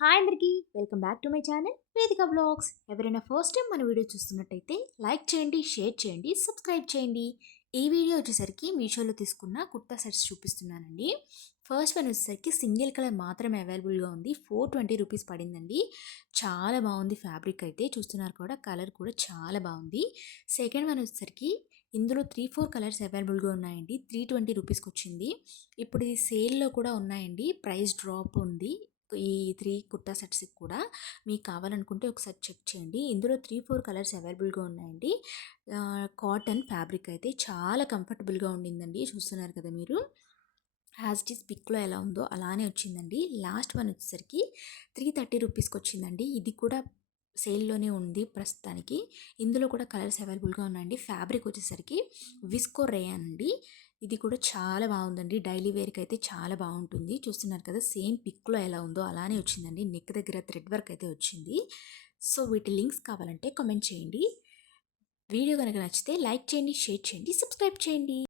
Hi అందరికీ welcome back to my channel వేదిక blogs. ఎవరైనా ఫస్ట్ టైం మన వీడియో చూస్తున్నట్టయితే లైక్ చేయండి, షేర్ చేయండి, సబ్స్క్రైబ్ చేయండి. ఈ వీడియో వచ్చేసరికి మీషోలో తీసుకున్న కుర్తా సెట్స్ చూపిస్తున్నానండి. ఫస్ట్ వన్ వచ్చేసరికి సింగిల్ కలర్ మాత్రమే అవైలబుల్గా ఉంది. 420 రూపీస్ పడిందండి. చాలా బాగుంది ఫ్యాబ్రిక్ అయితే, చూస్తున్నారు కూడా, కలర్ కూడా చాలా బాగుంది. సెకండ్ వన్ వచ్చేసరికి ఇందులో 3-4 కలర్స్ అవైలబుల్గా ఉన్నాయండి. 320 రూపీస్కి వచ్చింది. ఇప్పుడు ఇది సేల్లో కూడా ఉన్నాయండి, ప్రైస్ డ్రాప్ ఉంది. ఈ 3 కుర్తా సెట్స్‌కి కూడా మీకు కావాలనుకుంటే ఒకసారి చెక్ చేయండి. ఇందులో 3-4 కలర్స్ అవైలబుల్‌గా ఉన్నాయండి. కాటన్ ఫ్యాబ్రిక్ అయితే చాలా కంఫర్టబుల్‌గా ఉండిందండి. చూస్తున్నారు కదా మీరు. యాజ్ ఇట్ ఈస్ పిక్‌లో ఎలా ఉందో అలానే వచ్చిందండి. లాస్ట్ వన్ వచ్చేసరికి 330 రూపీస్‌కి వచ్చిందండి. ఇది కూడా సేల్‌లోనే ఉంది ప్రస్తుతానికి. ఇందులో కూడా కలర్స్ అవైలబుల్‌గా ఉన్నాయండి. ఫ్యాబ్రిక్ వచ్చేసరికి విస్కో రేయాన్ అండి. ఇది కూడా చాలా బాగుందండి. డైలీ వేర్కి అయితే చాలా బాగుంటుంది. చూస్తున్నారు కదా, సేమ్ పిక్‌లో ఎలా ఉందో అలానే వచ్చిందండి. నెక్ దగ్గర థ్రెడ్ వర్క్ అయితే వచ్చింది. సో వీటి లింక్స్ కావాలంటే కామెంట్ చేయండి. వీడియో కనుక నచ్చితే లైక్ చేయండి, షేర్ చేయండి, సబ్స్క్రైబ్ చేయండి.